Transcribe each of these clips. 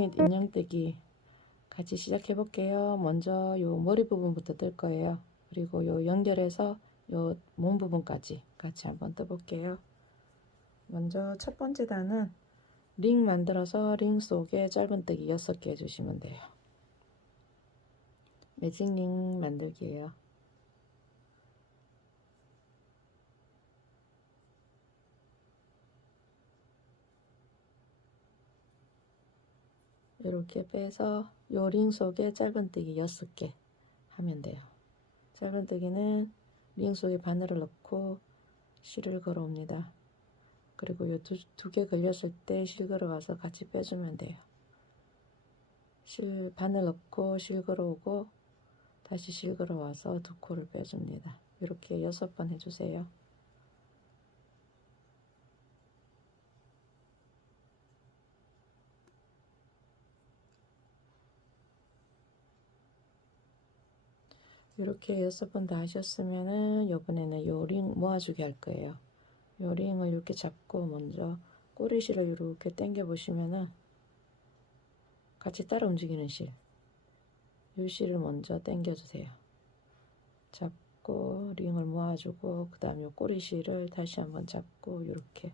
윗 인형뜨기 같이 시작해 볼게요. 먼저 요 머리 부분부터 뜰 거예요. 그리고 요 연결해서 요 몸 부분까지 같이 한번 떠 볼게요. 먼저 첫 번째 단은 링 만들어서 링 속에 짧은뜨기 6개 해주시면 돼요. 매직 링 만들기예요. 이렇게 빼서 요 링 속에 짧은뜨기 6개 하면 돼요. 짧은뜨기는 링 속에 바늘을 넣고 실을 걸어 옵니다. 그리고 요 두 개 걸렸을 때 실 걸어와서 같이 빼주면 돼요. 실 바늘 넣고 실 걸어오고 다시 실 걸어와서 두 코를 빼줍니다. 이렇게 6번 해주세요. 이렇게 6번 다 하셨으면은 이번에는 요 링 모아주기 할 거예요. 요 링을 이렇게 잡고 먼저 꼬리실을 이렇게 당겨 보시면은 같이 따라 움직이는 실, 요 실을 먼저 당겨 주세요. 잡고 링을 모아주고 그 다음 요 꼬리실을 다시 한번 잡고 이렇게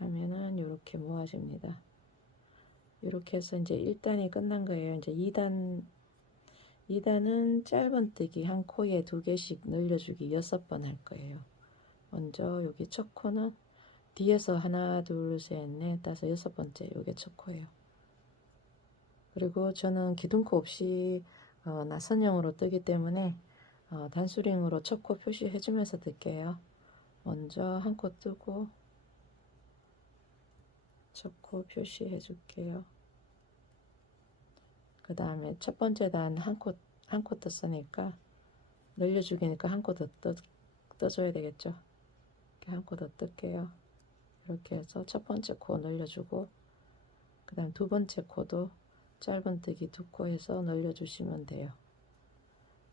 하면은 이렇게 모아집니다. 이렇게 해서 이제 1단이 끝난 거예요. 이제 2단은 짧은뜨기 한 코에 2개씩 늘려주기 6번 할 거예요. 먼저 여기 첫 코는 뒤에서 하나 둘 셋 넷 다섯 6번째 요게 첫 코예요. 그리고 저는 기둥코 없이 나선형으로 뜨기 때문에 단수링으로 첫 코 표시해 주면서 뜰게요. 먼저 한 코 뜨고 첫 코 표시해 줄게요. 그 다음에 첫 번째 단 한 코 떴으니까 늘려주기니까 한 코 더 떠줘야 되겠죠. 이렇게 한 코 더 뜰게요. 이렇게 해서 첫 번째 코 늘려주고 그 다음 두 번째 코도 짧은뜨기 2코 해서 늘려주시면 돼요.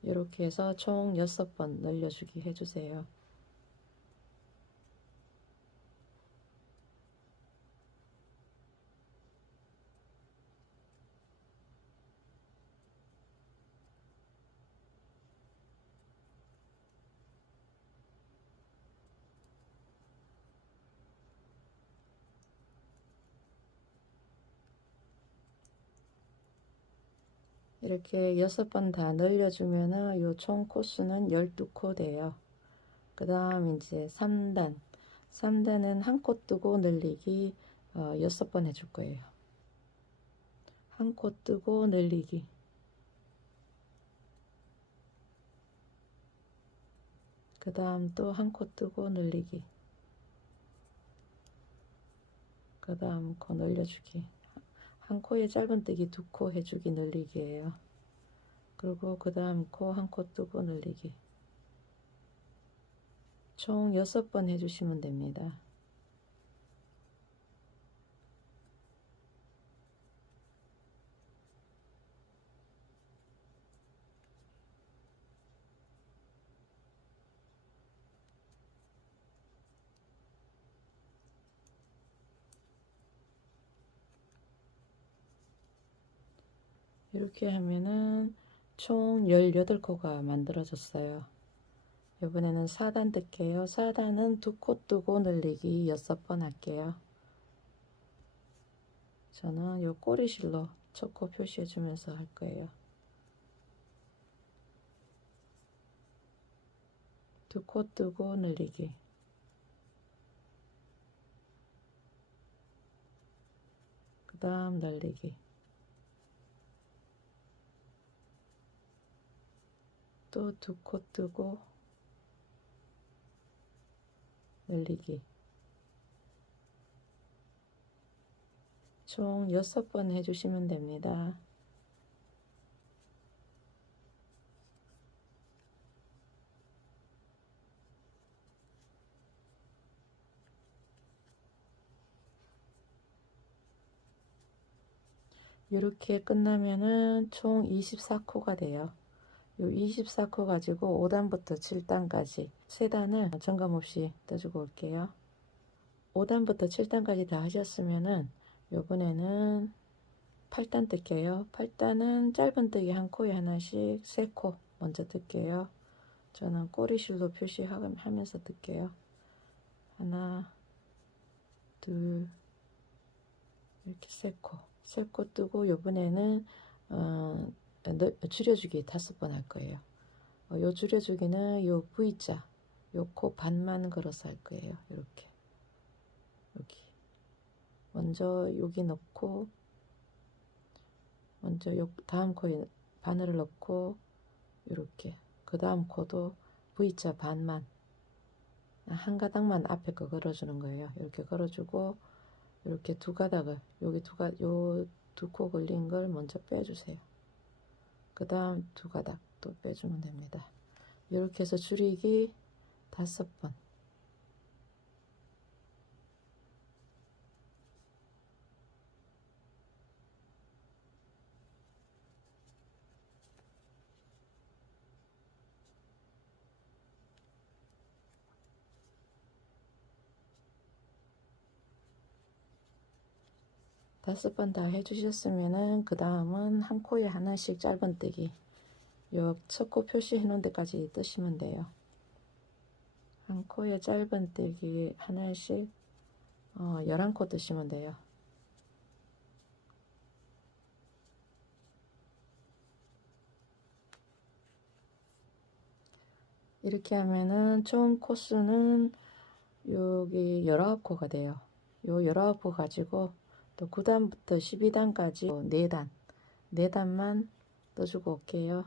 이렇게 해서 총 6번 늘려주기 해주세요. 이렇게 6번 다 늘려주면은 요 총 코수는 12코 돼요. 그 다음 이제 3단은 한 코 뜨고 늘리기 6번 해줄 거예요. 한 코 뜨고 늘리기, 그 다음 또 한 코 뜨고 늘리기, 그 다음 코 늘려주기, 한 코에 짧은뜨기 2코 해주기 늘리기예요. 그리고 그 다음 코 한 코 뜨고 늘리기, 총 6번 해주시면 됩니다. 이렇게 하면은 총 18코가 만들어졌어요. 이번에는 4단 뜰게요. 4단은 2코 뜨고 늘리기 6번 할게요. 저는 요 꼬리실로 첫 코 표시해 주면서 할 거예요. 2코 뜨고 늘리기, 그 다음 늘리기, 또 2코 뜨고 늘리기, 총 6번 해주시면 됩니다. 이렇게 끝나면은 총 24코가 돼요. 요 24코 가지고 5단부터 7단까지 3단을 점검 없이 떠주고 올게요. 5단부터 7단까지 다 하셨으면은 요번에는 8단 뜰게요. 8단은 짧은뜨기 한 코에 하나씩 3코 먼저 뜰게요. 저는 꼬리실로 표시하면서 뜰게요. 하나, 둘, 이렇게 3코 뜨고 요번에는 줄여주기 5번 할 거예요. 요 줄여주기는 요 V자 요 코 반만 걸어서 할 거예요. 이렇게 여기 먼저 여기 넣고 먼저 요 다음 코에 바늘을 넣고 이렇게 그 다음 코도 V자 반만 한 가닥만 앞에 거 걸어주는 거예요. 이렇게 걸어주고 이렇게 두 가닥을 여기 요 두 코 걸린 걸 먼저 빼주세요. 그 다음 두 가닥 또 빼주면 됩니다. 이렇게 해서 줄이기 5번. 다섯 번 다 해주셨으면은 그 다음은 한 코에 하나씩 짧은뜨기 요 첫 코 표시해 놓은 데까지 뜨시면 돼요. 한 코에 짧은뜨기 하나씩 11코 뜨시면 돼요. 이렇게 하면은 총 코수는 여기 19코가 돼요. 요 19코 가지고 또 9단부터 12단까지 4단 4단만 떠주고 올게요.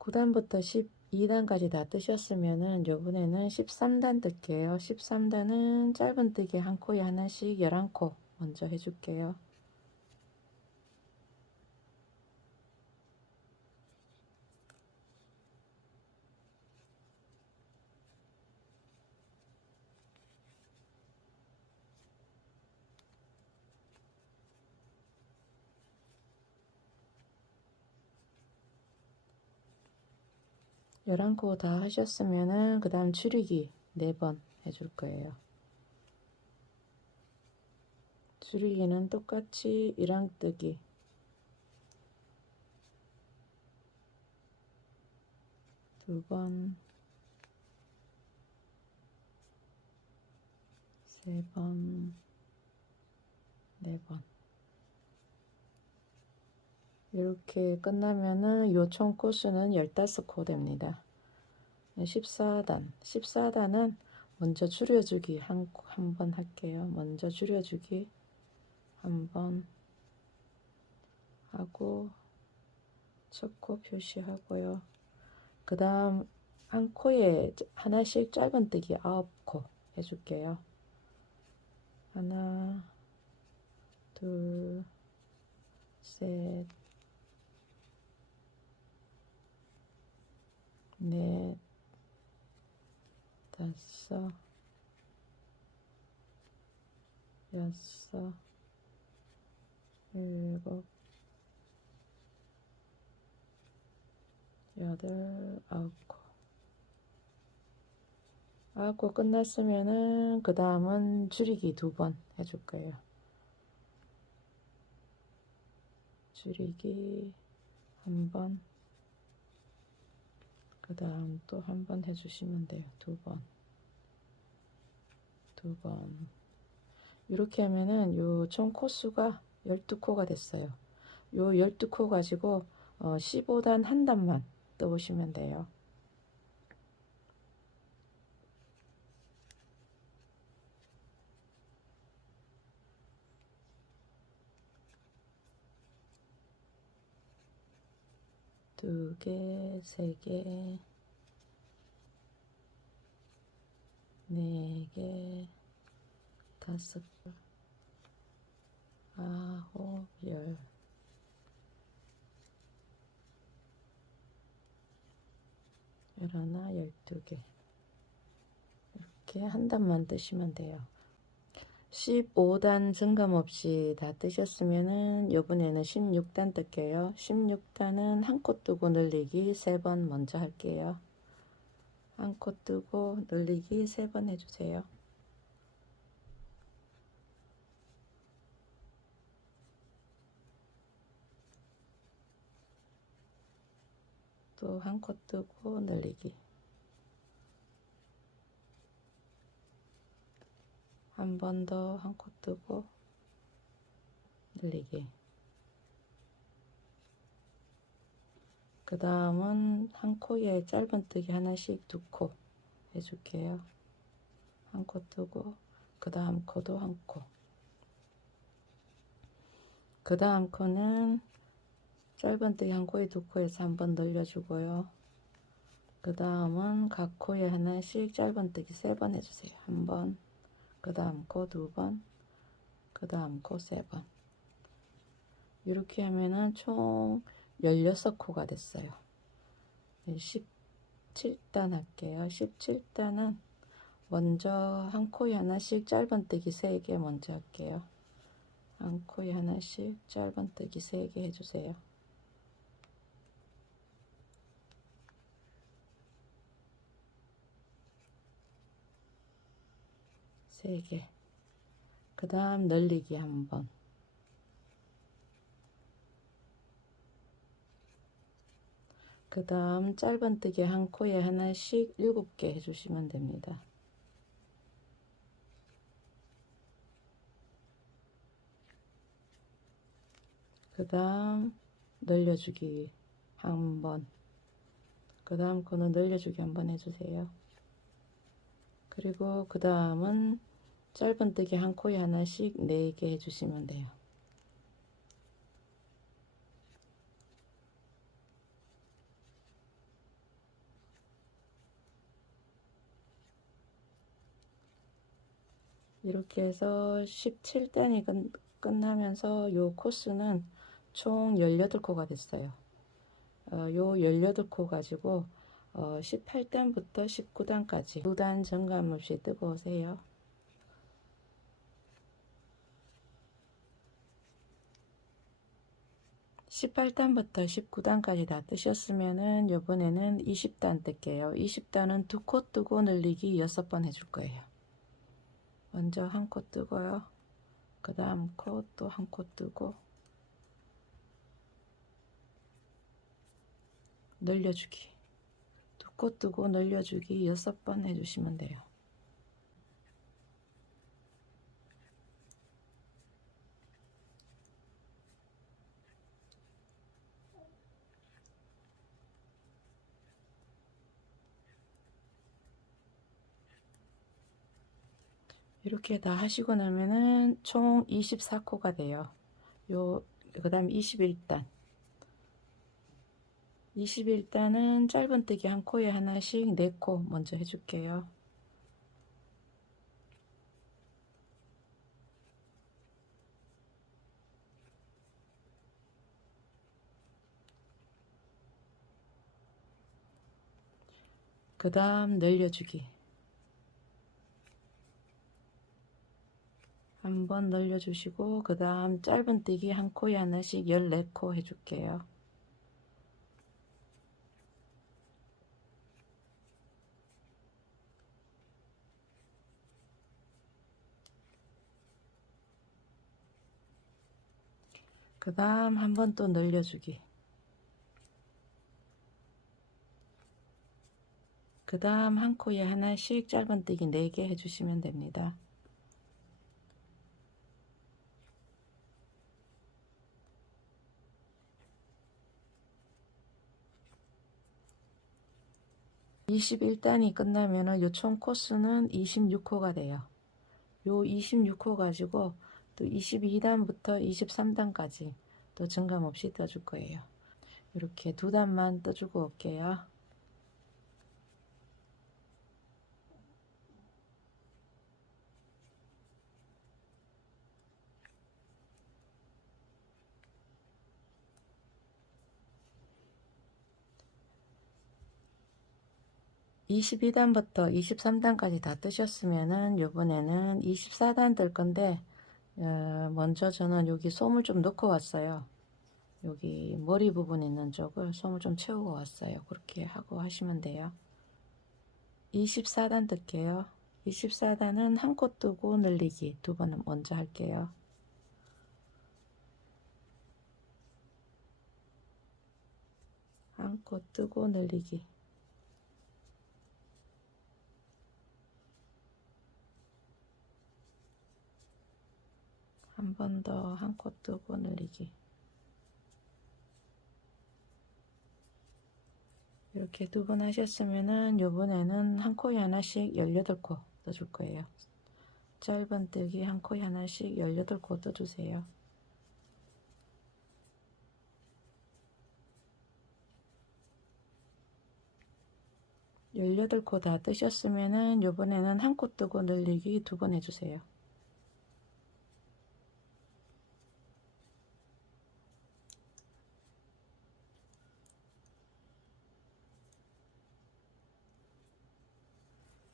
(9단부터) 12단까지 다 뜨셨으면은 요번에는 13단 뜰게요. 13단은 짧은뜨기 한 코에 하나씩 11코 먼저 해줄게요. 열한 코 다 하셨으면은 그 다음 줄이기 4번 해줄 거예요. 줄이기는 똑같이 1항뜨기 2번 3번 4번 이렇게 끝나면은 요 총 코수는 15코 됩니다. 14단은 먼저 줄여주기 한 번 할게요. 먼저 줄여주기 한 번 하고 첫 코 표시하고요. 그 다음 한 코에 하나씩 짧은뜨기 9코 해줄게요. 하나 둘 셋 넷 다섯 여섯 일곱 여덟 9코 9코 끝났으면은 그 다음은 줄이기 2번 해줄 거예요. 줄이기 한 번, 그 다음 또 한 번 해주시면 돼요. 2번, 2번. 이렇게 하면은 요 총 코수가 12코가 됐어요. 요 12코 가지고 15단 한 단만 떠보시면 돼요. 두 개, 세 개, 네 개, 다섯 개, 아홉, 열. 열하나, 12개. 이렇게 한 단만 뜨시면 돼요. 15단 증감 없이 다 뜨셨으면은 요번에는 16단 뜰게요. 16단은 한 코 뜨고 늘리기 3번 먼저 할게요. 한 코 뜨고 늘리기 3번 해주세요. 또 한 코 뜨고 늘리기. 한 번 더 한 코 뜨고 늘리기. 그 다음은 한 코에 짧은뜨기 하나씩 2코 해줄게요. 한 코 뜨고 그 다음 코도 한 코. 그 다음 코는 짧은뜨기 한 코에 2코에서 한 번 늘려주고요. 그 다음은 각 코에 하나씩 짧은뜨기 3번 해주세요. 한 번, 그 다음 코 2번, 그 다음 코 3번. 이렇게 하면은 총 16코가 됐어요. 17단 할게요. 17단은 먼저 한 코에 하나씩 짧은뜨기 3개 먼저 할게요. 한 코에 하나씩 짧은뜨기 3개 해주세요. 3개. 그 다음 늘리기 한 번. 그 다음 짧은뜨기 한 코에 하나씩 7개 해주시면 됩니다. 그 다음 늘려주기 한 번. 그 다음 코는 늘려주기 한 번 해주세요. 그리고 그 다음은 짧은뜨기 한 코에 하나씩 4개 해주시면 돼요. 이렇게 해서 17단이 끝나면서 요 코스는 총 18코가 됐어요. 요 18코 가지고 18단부터 19단까지 2단 정감 없이 뜨고 오세요. 18단부터 19단까지 다 뜨셨으면은 요번에는 20단 뜰게요. 20단은 2코 뜨고 늘리기 6번 해줄 거예요. 먼저 한 코 뜨고요. 그 다음 코 또 한 코 뜨고 늘려주기. 2코 뜨고 늘려주기 6번 해주시면 돼요. 이렇게 다 하시고 나면은 총 24코가 돼요. 그 다음 21단. 21단은 짧은뜨기 한 코에 하나씩 4코 먼저 해줄게요. 그 다음 늘려주기. 한 번 늘려주시고 그 다음 짧은뜨기 한 코에 하나씩 14코 해줄게요. 그 다음 한 번 또 늘려주기. 그 다음 한 코에 하나씩 짧은뜨기 4개 해주시면 됩니다. (21단이) 끝나면은 요 총 코스는 26코가 돼요. 요 26코 가지고 또 22단부터 23단까지 또 증감 없이 떠줄 거예요. 이렇게 2단만 떠주고 올게요. 22단부터 23단까지 다 뜨셨으면은 요번에는 24단 뜰 건데 먼저 저는 여기 솜을 좀 넣고 왔어요. 여기 머리 부분 있는 쪽을 솜을 좀 채우고 왔어요. 그렇게 하고 하시면 돼요. 24단 뜰게요. 24단은 한 코 뜨고 늘리기 두 번 먼저 할게요. 한 코 뜨고 늘리기. 한 번 더 한 코 뜨고 늘리기. 이렇게 두 번 하셨으면은 요번에는 한 코에 하나씩 18코 떠줄 거예요. 짧은 뜨기 한 코에 하나씩 18코 떠주세요. 18코 다 뜨셨으면은 요번에는 한 코 뜨고 늘리기 두 번 해주세요.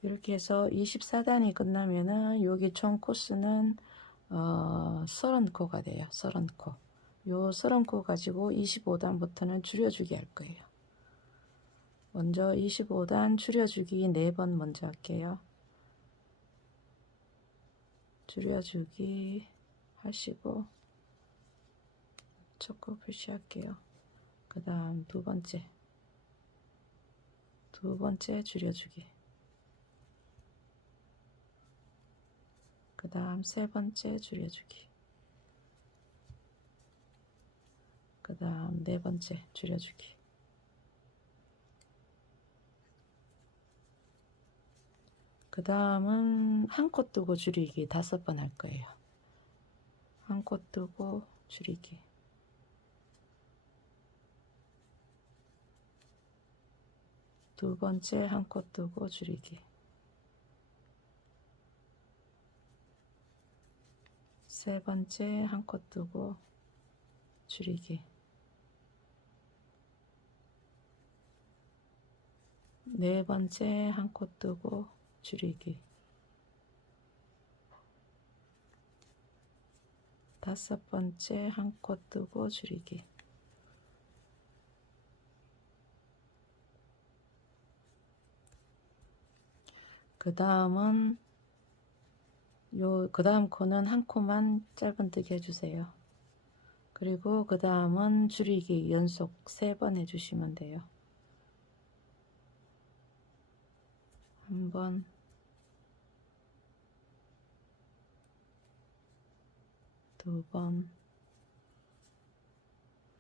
이렇게 해서 24단이 끝나면은 여기 총 코스는 30코가 돼요. 30코. 요 30코 가지고 25단부터는 줄여주기 할 거예요. 먼저 25단 줄여주기 4번 먼저 할게요. 줄여주기 하시고 첫코 표시할게요. 그 다음 두 번째 줄여주기, 그 다음 세 번째 줄여주기, 그 다음 네 번째 줄여주기, 그 다음은 한 코 뜨고 줄이기 5번 할 거예요. 한 코 뜨고 줄이기, 두 번째 한 코 뜨고 줄이기, 세 번째 한 코 뜨고 줄이기, 네 번째 한 코 뜨고 줄이기, 다섯 번째 한 코 뜨고 줄이기, 그 다음은 그 다음 코는 한 코만 짧은뜨기 해주세요. 그리고 그 다음은 줄이기 연속 3번 해주시면 돼요. 한 번, 두 번,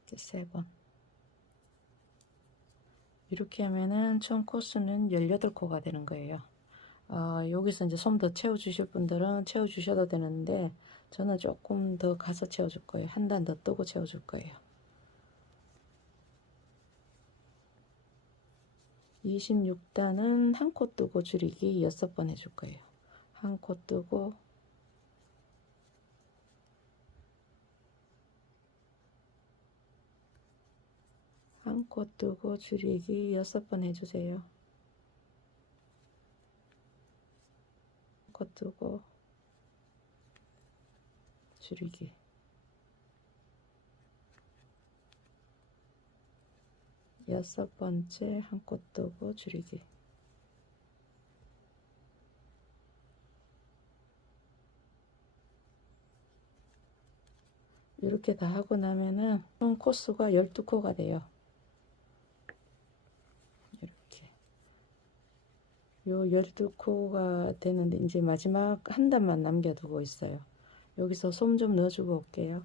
이제 3번. 이렇게 하면은 총 코스는 18코가 되는 거예요. 여기서 이제 솜 더 채워주실 분들은 채워주셔도 되는데 저는 조금 더 가서 채워줄 거예요. 한 단 더 뜨고 채워줄 거예요. 26단은 한 코 뜨고 줄이기 6번 해줄 거예요. 한 코 뜨고 한 코 뜨고 줄이기 6번 해주세요. 코 뜨고 줄이기, 여섯 번째 한 코 뜨고 줄이기. 이렇게 다 하고 나면은 총 코스가 12코가 돼요. 이렇게 요 12코가 되는데 이제 마지막 한 단만 남겨두고 있어요. 여기서 솜 좀 넣어주고 올게요.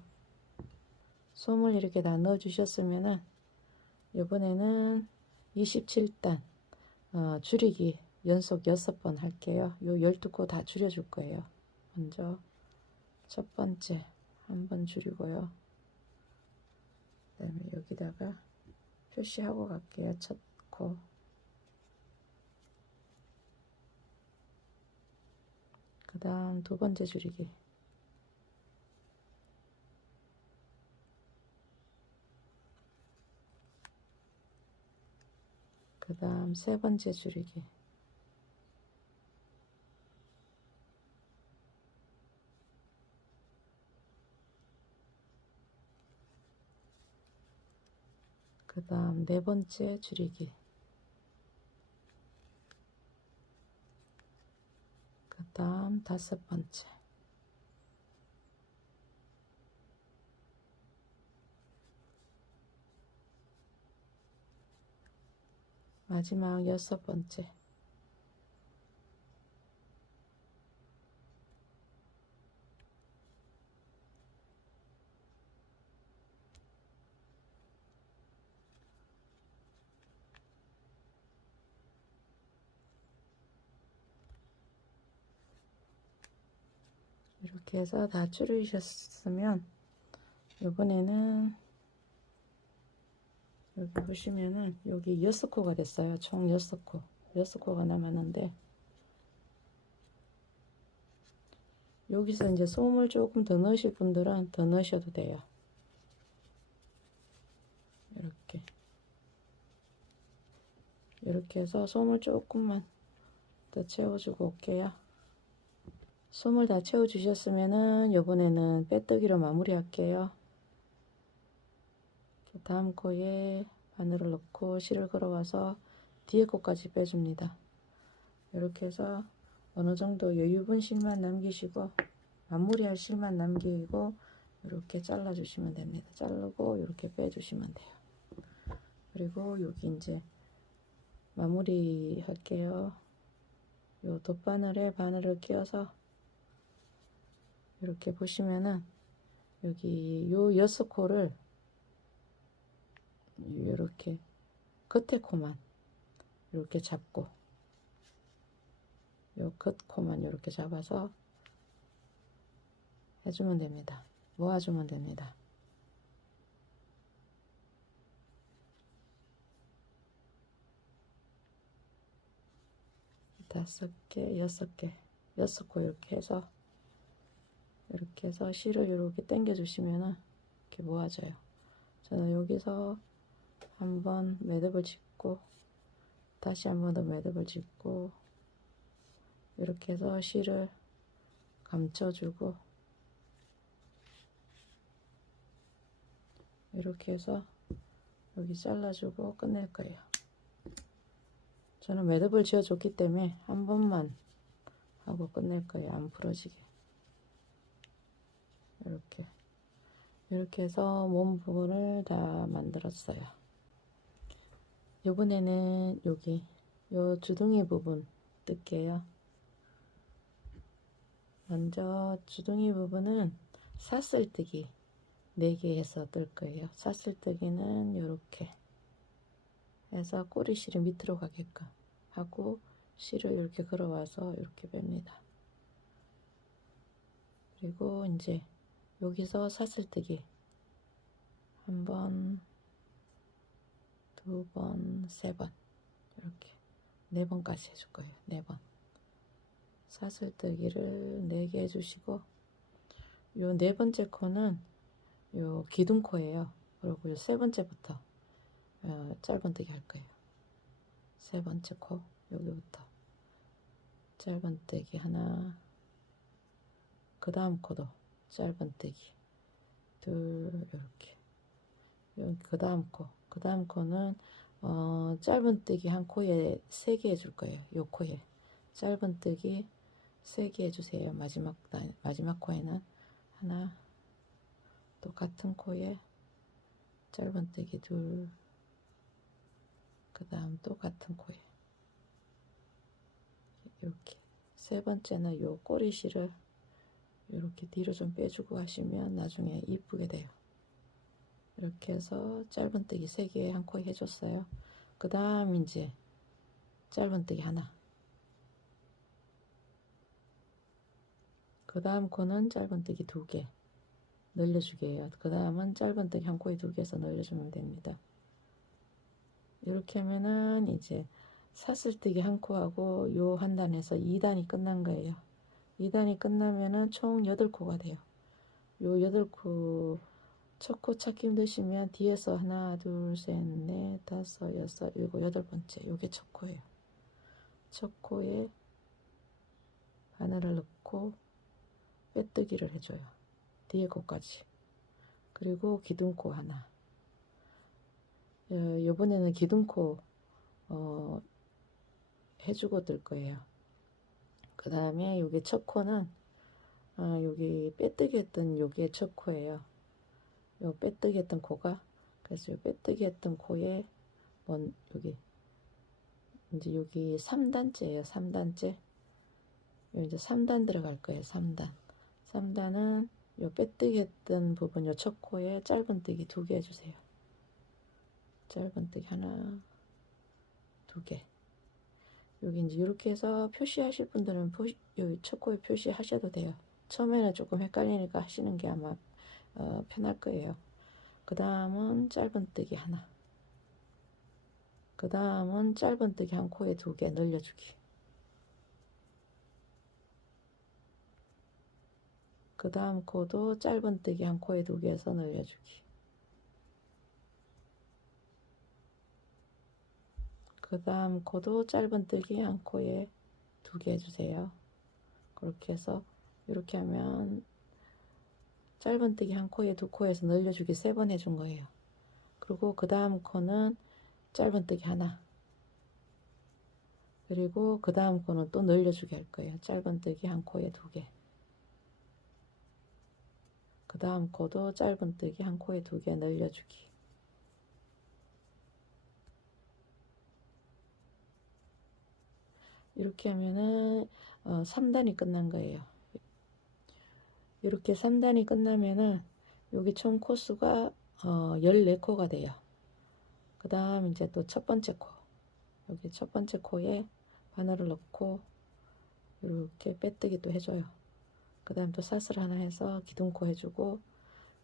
솜을 이렇게 다 넣어주셨으면은 이번에는 27단 줄이기 연속 6번 할게요. 요 12코 다 줄여줄 거예요. 먼저 첫 번째 한 번 줄이고요. 그 다음에 여기다가 표시하고 갈게요. 첫 코, 그 다음 두 번째 줄이기, 그 다음 세 번째 줄이기, 그 다음 네 번째 줄이기, 그 다음 다섯 번째, 마지막 여섯 번째. 이렇게 해서 다 줄이셨으면 이번에는 여기 보시면은 여기 6코가 됐어요. 총 6코. 6코가 남았는데 여기서 이제 솜을 조금 더 넣으실 분들은 더 넣으셔도 돼요. 이렇게 해서 솜을 조금만 더 채워주고 올게요. 솜을 다 채워주셨으면은 이번에는 빼뜨기로 마무리 할게요. 다음 코에 바늘을 넣고 실을 걸어와서 뒤에 코까지 빼줍니다. 이렇게 해서 어느 정도 여유분 실만 남기시고 마무리할 실만 남기고 이렇게 잘라 주시면 됩니다. 자르고 이렇게 빼주시면 돼요. 그리고 여기 이제 마무리 할게요. 요 돗바늘에 바늘을 끼워서 이렇게 보시면은 여기 요 6코를 이렇게 끝에 코만 이렇게 잡고 요 끝 코만 이렇게 잡아서 해주면 됩니다. 모아주면 됩니다. 5개, 6개, 6코 이렇게 해서 실을 이렇게 당겨 주시면은 이렇게 모아져요. 저는 여기서 한번 매듭을 짓고 다시 한 번 더 매듭을 짓고 이렇게 해서 실을 감춰주고 이렇게 해서 여기 잘라주고 끝낼 거예요. 저는 매듭을 지어 줬기 때문에 한 번만 하고 끝낼 거예요. 안 부러지게. 이렇게 해서 몸 부분을 다 만들었어요. 이번에는 여기 요 주둥이 부분 뜰게요. 먼저 주둥이 부분은 사슬뜨기 4개 해서 뜰 거예요. 사슬뜨기는 이렇게 해서 꼬리실을 밑으로 가게끔 하고 실을 이렇게 걸어와서 이렇게 뺍니다. 그리고 이제 여기서 사슬뜨기 한 번, 두 번, 세 번 이렇게 4번까지 해줄 거예요. 4번 사슬뜨기를 4개 해주시고 요 4번째 코는 요 기둥코예요. 그리고 요 3번째부터 짧은뜨기 할 거예요. 3번째 코 여기부터 짧은뜨기 하나, 그 다음 코도 짧은뜨기 둘 이렇게 그 다음 코는 짧은뜨기 한 코에 3개 해줄 거예요. 요 코에 짧은뜨기 3개 해주세요. 마지막 코에는 하나, 또 같은 코에 짧은뜨기 둘, 그 다음 또 같은 코에 이렇게 3번째는 요 꼬리실을 이렇게 뒤로 좀 빼주고 하시면 나중에 이쁘게 돼요. 이렇게 해서 짧은뜨기 3개 한 코에 해줬어요. 그 다음 이제 짧은뜨기 하나, 그 다음 코는 짧은뜨기 2개 늘려주게 해요. 그 다음은 짧은뜨기 한 코에 2개 해서 늘려주면 됩니다. 이렇게 하면은 이제 사슬뜨기 한 코하고 요 한 단에서 2단이 끝난 거예요. 2단이 끝나면은 총 8코가 돼요. 요 8코 첫 코 찾기 힘드시면 뒤에서 하나, 둘, 셋, 넷, 다섯, 여섯, 일곱, 8번째 요게 첫 코예요. 첫 코에 바늘을 넣고 빼뜨기를 해줘요. 뒤에 코까지. 그리고 기둥코 하나, 요번에는 기둥코 해주고 뜰 거예요. 그 다음에 요게 첫 코는 여기 빼뜨기 했던 요게 첫 코예요. 요 빼뜨기 했던 코가, 그래서 요 빼뜨기 했던 코에 여기 이제 여기 3단째예요. 3단째. 요 이제 3단 들어갈 거예요. 3단. 3단은 요 빼뜨기 했던 부분 요 첫 코에 짧은뜨기 2개 해주세요. 짧은뜨기 하나, 2개. 여기 이제 이렇게 해서 표시하실 분들은 여기 첫 코에 표시하셔도 돼요. 처음에는 조금 헷갈리니까 하시는 게 아마 편할 거예요. 그 다음은 짧은뜨기 하나. 그 다음은 짧은뜨기 한 코에 2개 늘려주기. 그 다음 코도 짧은뜨기 한 코에 2개 해서 늘려주기. 그 다음 코도 짧은뜨기 한 코에 2개 해주세요. 그렇게 해서 이렇게 하면 짧은뜨기 한 코에 2코에서 늘려주기 3번 해준 거예요. 그리고 그 다음 코는 짧은뜨기 하나. 그리고 그 다음 코는 또 늘려주기 할 거예요. 짧은뜨기 한 코에 2개. 그 다음 코도 짧은뜨기 한 코에 2개 늘려주기. 이렇게 하면은 3단이 끝난 거예요. 이렇게 3단이 끝나면은 여기 총 코수가 14코가 돼요. 그 다음 이제 또 첫 번째 코, 여기 첫 번째 코에 바늘을 넣고 이렇게 빼뜨기 또 해줘요. 그 다음 또 사슬 하나 해서 기둥코 해주고,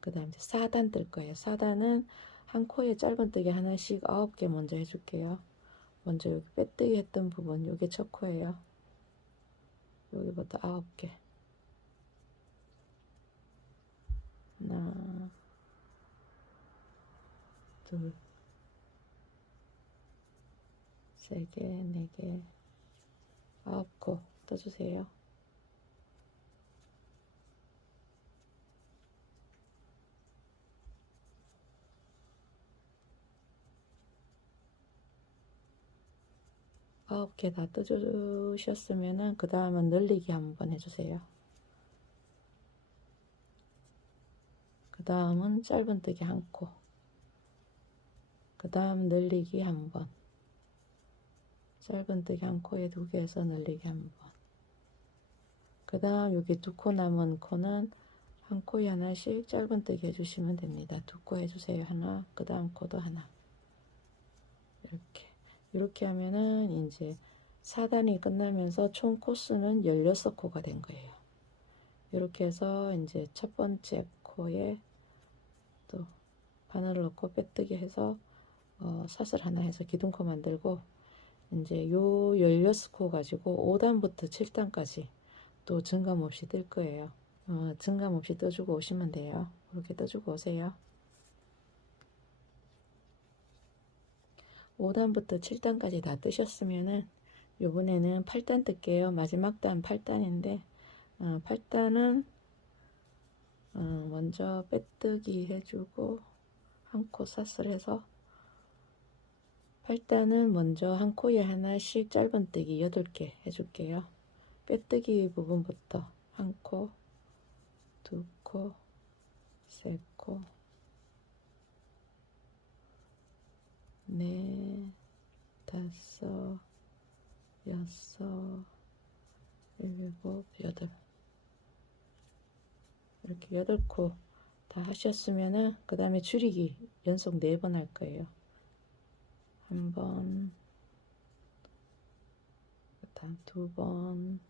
그 다음 이제 4단 뜰 거예요. 4단은 한 코에 짧은뜨기 하나씩 9개 먼저 해줄게요. 먼저 여기 빼뜨기 했던 부분, 요게 첫 코예요. 여기부터 9개. 하나, 둘, 세 개, 네 개, 9코 떠주세요. 아홉 개 다 떠주셨으면은 그 다음은 늘리기 한번 해주세요. 그 다음은 짧은뜨기 한 코. 그 다음 늘리기 한 번. 짧은뜨기 한 코에 2개 해서 늘리기 한 번. 그 다음 여기 2코 남은 코는 한 코에 하나씩 짧은뜨기 해주시면 됩니다. 2코 해주세요. 하나. 그 다음 코도 하나. 이렇게 하면은 이제 4단이 끝나면서 총 코수는 16코가 된 거예요. 이렇게 해서 이제 첫 번째 코에 또 바늘을 넣고 빼뜨기 해서 사슬 하나 해서 기둥코 만들고, 이제 요 16코 가지고 5단부터 7단까지 또 증감 없이 뜰 거예요. 증감 없이 떠주고 오시면 돼요. 이렇게 떠주고 오세요. 5단부터 7단까지 다 뜨셨으면은 요번에는 8단 뜰게요. 마지막 단 8단인데 8단은 먼저 빼뜨기 해주고 한 코 사슬해서, 8단은 먼저 한 코에 하나씩 짧은뜨기 8개 해줄게요. 빼뜨기 부분부터 한 코, 2코, 3코, 넷, 5, 6, 7, 8. 이렇게 8코 다 하셨으면은 그 다음에 줄이기 연속 4번 할 거예요. 한 번, 그 다음 2번,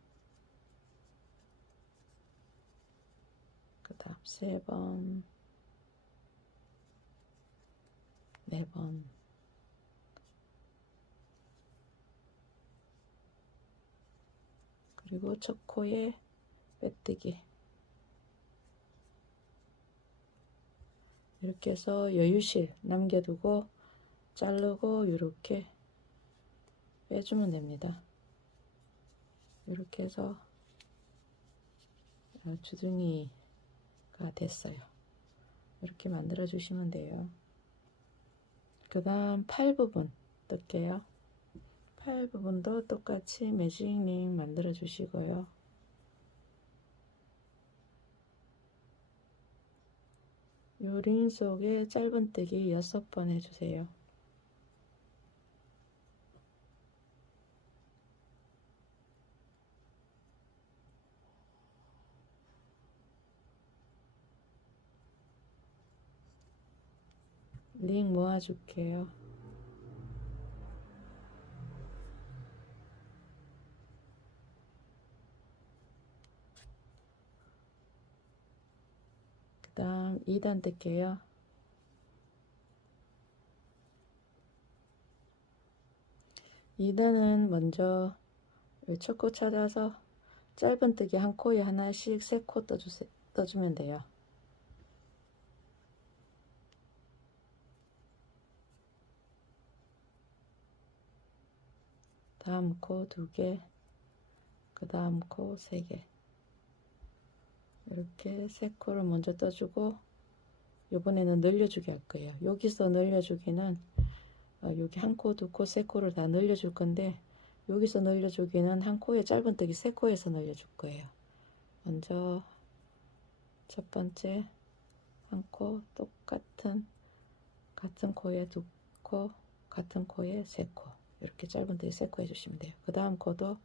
그 다음 3번, 4번. 그리고 첫 코에 빼뜨기. 이렇게 해서 여유실 남겨두고 자르고 이렇게 빼주면 됩니다. 이렇게 해서 주둥이가 됐어요. 이렇게 만들어 주시면 돼요. 그 다음 팔 부분 뜰게요. 팔 부분도 똑같이 매직링 만들어 주시고요. 요 링 속에 짧은뜨기 6번 해주세요. 링 모아줄게요. 그 다음 2단 뜰게요. 2단은 먼저 첫 코 찾아서 짧은뜨기 한 코에 하나씩 3코 떠주면 돼요. 다음 코 2개, 그 다음 코 3개. 이렇게 3코를 먼저 떠주고 이번에는 늘려주기 할 거예요. 여기서 늘려주기는 여기 한 코, 2코, 3코를 다 늘려줄 건데 여기서 늘려주기는 한 코에 짧은뜨기 3코에서 늘려줄 거예요. 먼저 첫 번째 한 코 똑같은 같은 코에 2코, 같은 코에 3코, 이렇게 짧은뜨기 3코 해주시면 돼요. 그 다음 코도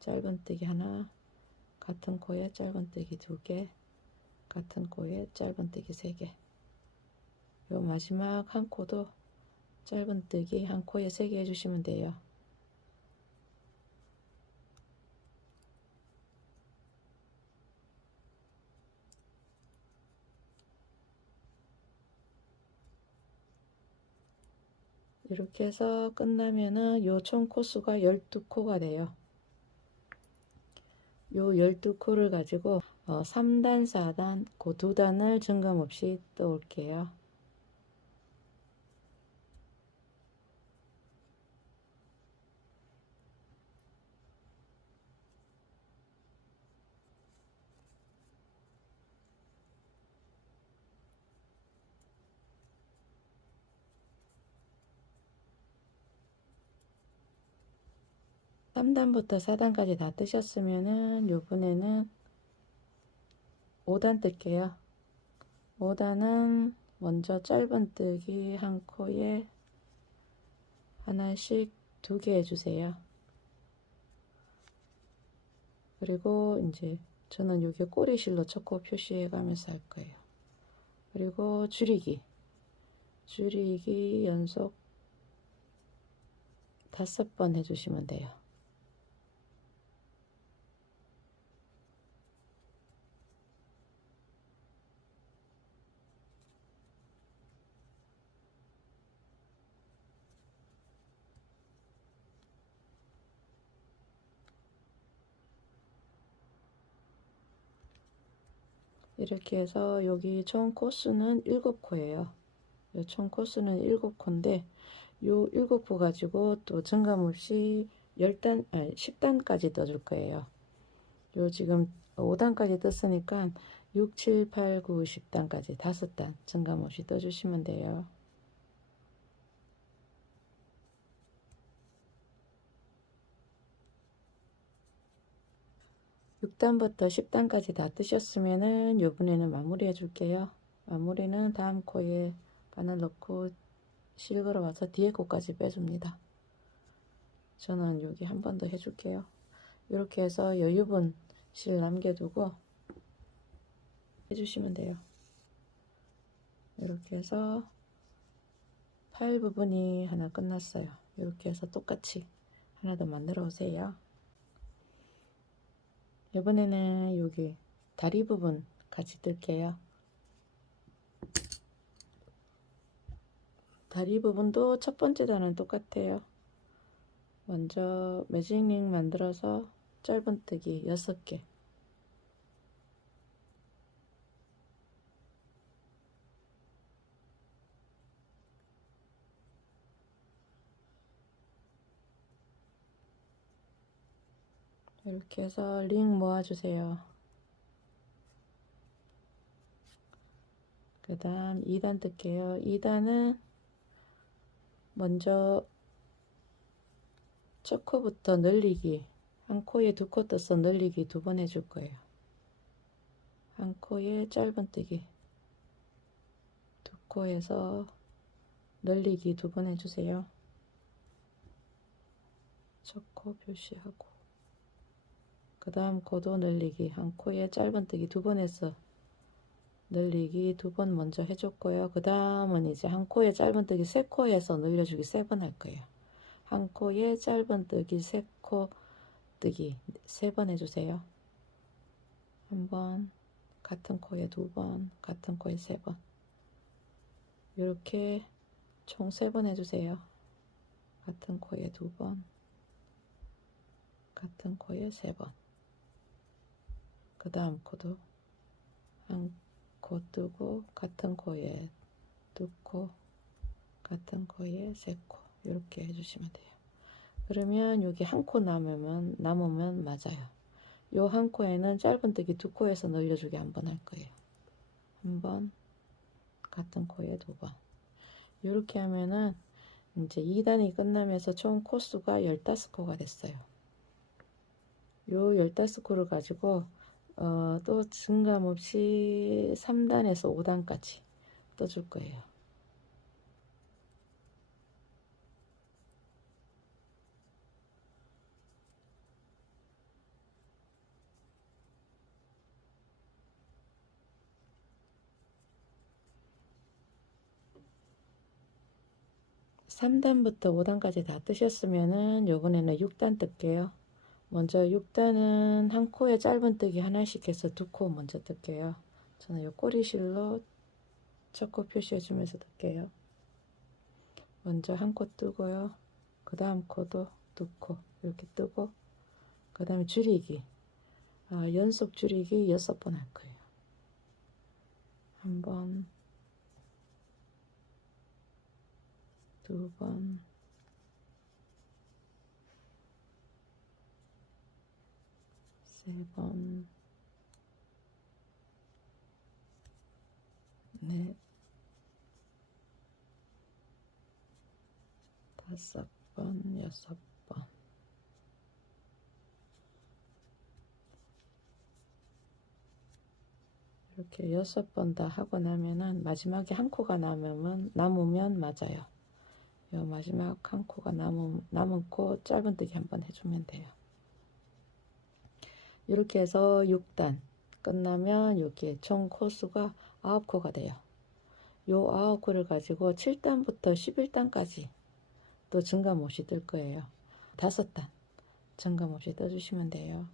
짧은뜨기 하나, 같은 코에 짧은뜨기 2개, 같은 코에 짧은뜨기 3개. 요 마지막 한 코도 짧은뜨기 한 코에 3개 해주시면 돼요. 이렇게 해서 끝나면은 요 총 코수가 12코가 돼요. 요 12코를 가지고 3단, 4단, 그 2단을 증감 없이 떠올게요. (3단부터) (4단까지) 다 뜨셨으면은 요번에는 5단 뜰게요. 5단은 먼저 짧은뜨기 한 코에 하나씩 2개 해주세요. 그리고 이제 저는 여기 꼬리실로 첫 코 표시해 가면서 할 거예요. 그리고 줄이기 연속 5번 해주시면 돼요. 이렇게 해서 여기 총 코수는 7코예요. 총 코수는 7코인데 요 7코 가지고 또 증감 없이 10단까지 떠줄 거예요. 요 지금 5단까지 떴으니까 6, 7, 8, 9, 10단까지 5단 증감 없이 떠주시면 돼요. 6단부터 10단까지 다 뜨셨으면은 요번에는 마무리 해줄게요. 마무리는 다음 코에 바늘 넣고 실 걸어와서 뒤에 코까지 빼줍니다. 저는 여기 한 번 더 해줄게요. 이렇게 해서 여유분 실 남겨두고 해주시면 돼요. 이렇게 해서 팔 부분이 하나 끝났어요. 이렇게 해서 똑같이 하나 더 만들어 오세요. 이번에는 여기 다리 부분 같이 뜰게요. 다리 부분도 첫 번째 단은 똑같아요. 먼저 매직링 만들어서 짧은뜨기 6개, 이렇게 해서 링 모아주세요. 그 다음 2단 뜰게요. 2단은 먼저 첫 코부터 늘리기, 한 코에 두 코 떠서 늘리기 2번 해줄 거예요. 한 코에 짧은뜨기, 두 코에서 늘리기 2번 해주세요. 첫 코 표시하고, 그 다음 코도 늘리기, 한 코에 짧은뜨기 2번 해서 늘리기 2번 먼저 해줬고요. 그 다음은 이제 한 코에 짧은뜨기 3코에서 늘려주기 3번 할 거예요. 한 코에 짧은뜨기 3코 뜨기 3번 해주세요. 한 번, 같은 코에 2번, 같은 코에 3번. 이렇게 총 3번 해주세요. 같은 코에 2번, 같은 코에 3번. 그 다음 코도 한 코 뜨고 같은 코에 2코, 같은 코에 3코. 이렇게 해주시면 돼요. 그러면 여기 한 코 남으면 맞아요. 요 한 코에는 짧은뜨기 2코에서 늘려주기 한 번 할 거예요. 한 번, 같은 코에 2번. 이렇게 하면은 이제 2단이 끝나면서 총 코수가 15코가 됐어요. 요 15코를 가지고 또 증감 없이 3단에서 5단까지 떠줄 거예요. (3단부터) (5단까지) 다 뜨셨으면은 요번에는 6단 뜰게요. 먼저 6단은 한 코에 짧은뜨기 하나씩 해서 2코 먼저 뜰게요. 저는 요 꼬리실로 첫 코 표시해 주면서 뜰게요. 먼저 한 코 뜨고요. 그 다음 코도 2코 이렇게 뜨고, 그 다음에 줄이기, 연속 줄이기 6번 할 거예요. 한 번, 2번, 3번, 넷, 5번, 6번. 이렇게 6번 다 하고 나면은 마지막에 한 코가 남으면 맞아요. 요 마지막 한 코가 남은 코 짧은뜨기 한번 해주면 돼요. 이렇게 해서 6단 끝나면 여기에 총 코수가 9코가 돼요. 요 9코를 가지고 7단부터 11단까지 또 증감 없이 뜰 거예요. 5단 증감 없이 떠주시면 돼요.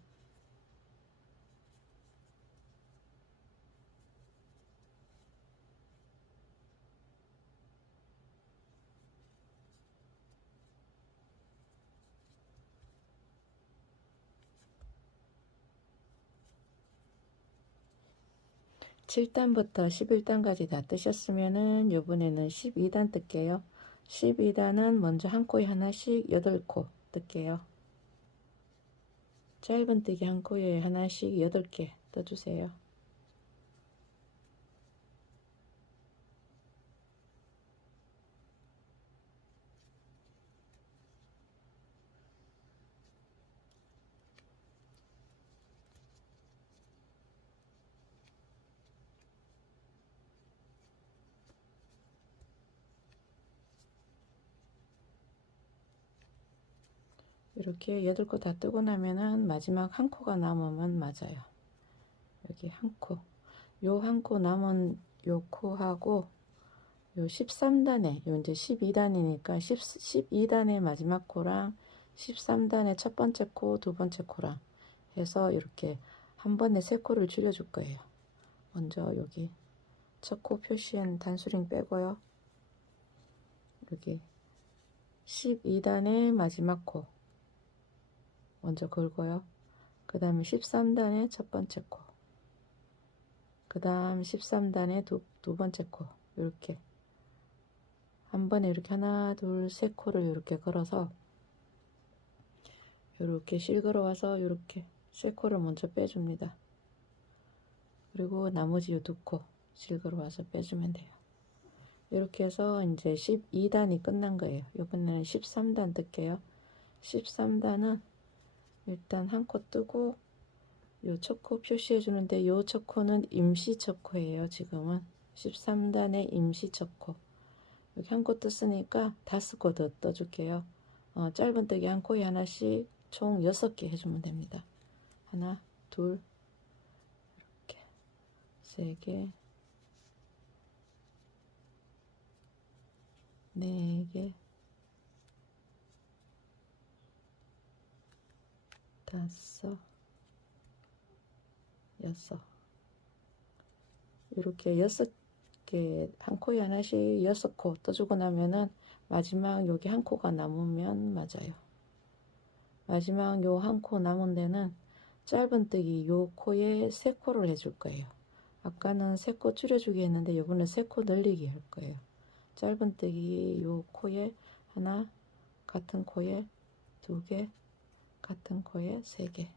(7단부터) (11단까지) 다 뜨셨으면은 요번에는 12단 뜰게요. 12단은 먼저 한 코에 하나씩 8코 뜰게요. 짧은뜨기 한 코에 하나씩 8개 떠주세요. 이렇게 8코 다 뜨고 나면은 마지막 한 코가 남으면 맞아요. 여기 한 코, 요 한 코 남은 요 코하고 요 13단에, 요 이제 12단이니까 12단의 마지막 코랑 13단의 첫 번째 코, 두 번째 코랑 해서 이렇게 한 번에 3코를 줄여줄 거예요. 먼저 여기 첫 코 표시한 단수링 빼고요. 여기 12단의 마지막 코 먼저 걸고요. 그 다음에 13단의 첫 번째 코, 그 다음 13단의 두 번째 코, 이렇게 한 번에 이렇게 하나 둘 세 코를 이렇게 걸어서 이렇게 실걸어와서 이렇게 세 코를 먼저 빼줍니다. 그리고 나머지 두 코 실걸어와서 빼주면 돼요. 이렇게 해서 이제 12단이 끝난 거예요. 이번에는 13단 뜰게요. 13단은 일단 한 코 뜨고 요 첫 코 표시해 주는데 요 첫 코는 임시 첫 코예요. 지금은 13단의 임시 첫 코. 여기 한 코 떴으니까 5코 더 떠줄게요. 짧은뜨기 한 코에 하나씩 총 6개 해주면 됩니다. 하나, 둘, 이렇게 3개, 4개, 5, 6. 이렇게 6개 한 코에 하나씩 6코 떠주고 나면은 마지막 여기 한 코가 남으면 맞아요. 마지막 요 한 코 남은 데는 짧은뜨기 요 코에 3코를 해줄 거예요. 아까는 3코 줄여주기 했는데 이번에 3코 늘리기 할 거예요. 짧은뜨기 요 코에 하나, 같은 코에 2개, 같은 코에 3개.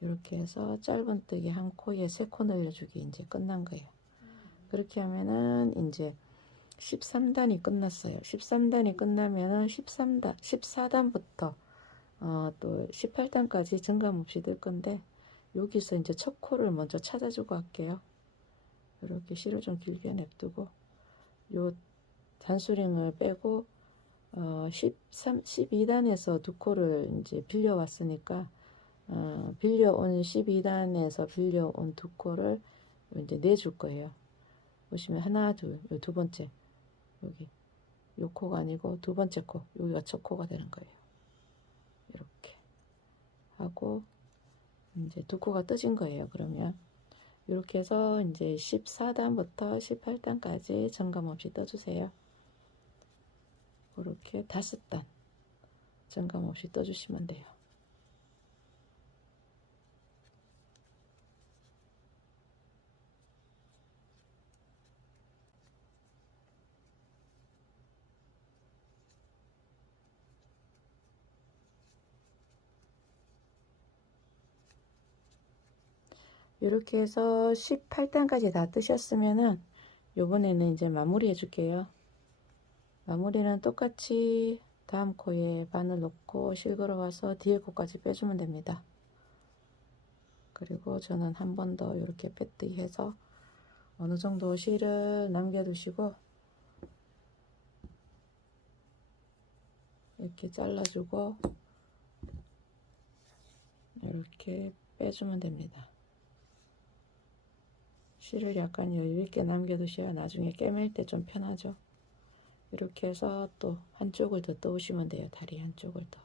이렇게 해서 짧은뜨기 한 코에 3코 늘려주기 이제 끝난 거예요. 그렇게 하면은 이제 13단이 끝났어요. 13단이 끝나면은 14단부터 또 18단까지 증감 없이 뜰 건데 여기서 이제 첫 코를 먼저 찾아주고 할게요. 이렇게 실을 좀 길게 냅두고 요 단수링을 빼고 12단에서 두 코를 이제 빌려왔으니까 빌려온 12단에서 빌려온 두 코를 이제 내줄 거예요. 보시면 하나, 둘, 요 두 번째 여기 요 코가 아니고 두 번째 코 여기가 첫 코가 되는 거예요. 이렇게 하고 이제 두 코가 떠진 거예요. 그러면 이렇게 해서 이제 14단부터 18단까지 점검 없이 떠주세요. 그렇게 5단 점검 없이 떠주시면 돼요. 이렇게 해서 18단까지 다 뜨셨으면은 요번에는 이제 마무리 해줄게요. 마무리는 똑같이 다음 코에 바늘 넣고 실그러 와서 뒤에 코까지 빼주면 됩니다. 그리고 저는 한 번 더 이렇게 빼뜨기 해서 어느 정도 실을 남겨두시고 이렇게 잘라주고 이렇게 빼주면 됩니다. 실을 약간 여유있게 남겨두셔야 나중에 꿰맬 때 좀 편하죠. 이렇게 해서 또 한쪽을 더 떠오시면 돼요. 다리 한쪽을 더.